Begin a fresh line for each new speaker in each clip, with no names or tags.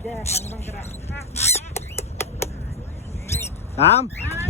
แยกกันบ้างก็ได้
น้ำ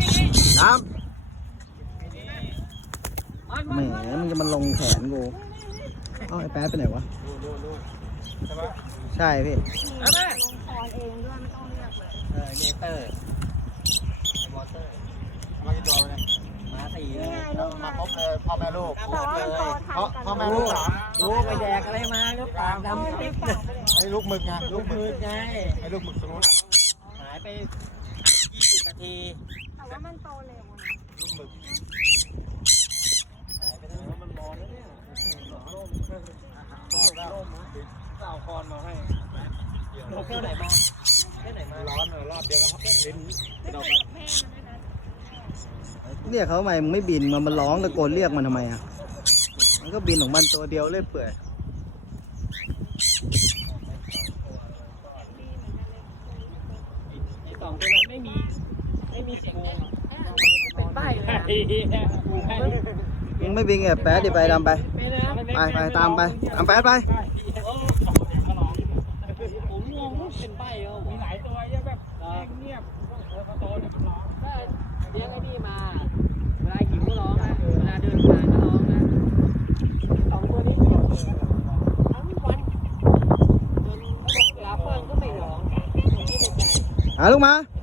แหมมันจะมาลงแขนกูเอ้าไอ้แป๊ดไปไหนวะ
ใช่ปะ
ใช่พี่
ลงคอนเองด้วยไม่ต้องเรียกเลย
เนเตอร์วอเตอร์มากี่ตัวเนี่ยมาสี่เลยมาครบเลยพ่อแม่ลูก
แต่ว่ามันโตทันกัน
พ่อแม่ลูกลูกไปแดกอะไรมาลูกปากดำไอ้ลูกหมึกไงลูกหมึกไงไอ้ลูกหมึกตรงนู้นหายไป20 นาที
แต่ว่ามันโตเร็วนะ
ลูกหมึกหายไปแล้วมันร้อนแล้วเนี่ยร่มเอาคอนมาให้เราเที่ยวไหนมาร้อนรอบเดียวก็ลิ้นเรา
เรียกเขาทำไมมึงไม่บินมันร้องตะโกนเรียกมันทำไมอ่ะมันก็บินของมันตัวเดียวเรื่อยเปื่อย
ไอ้สองตัวนั้นไม่มีเสียงเป็นใบเลย
มึงไม่บินไงแป๊ดดิไปดำไปตามแป๊ดไป
ผมงงว่าเป็นใบเหรอมีหลายตัวเยอะแบบเงียบโตเลี้ยงไอ้นี่มาเวลาหิวก็ร้องนะเวลาเดินผ่านก็ร้องนะสองตัวนี้ทั้งวันจนเวลาเปิ้ลก็ไม่ร้องที่ในใจ
ลูกมา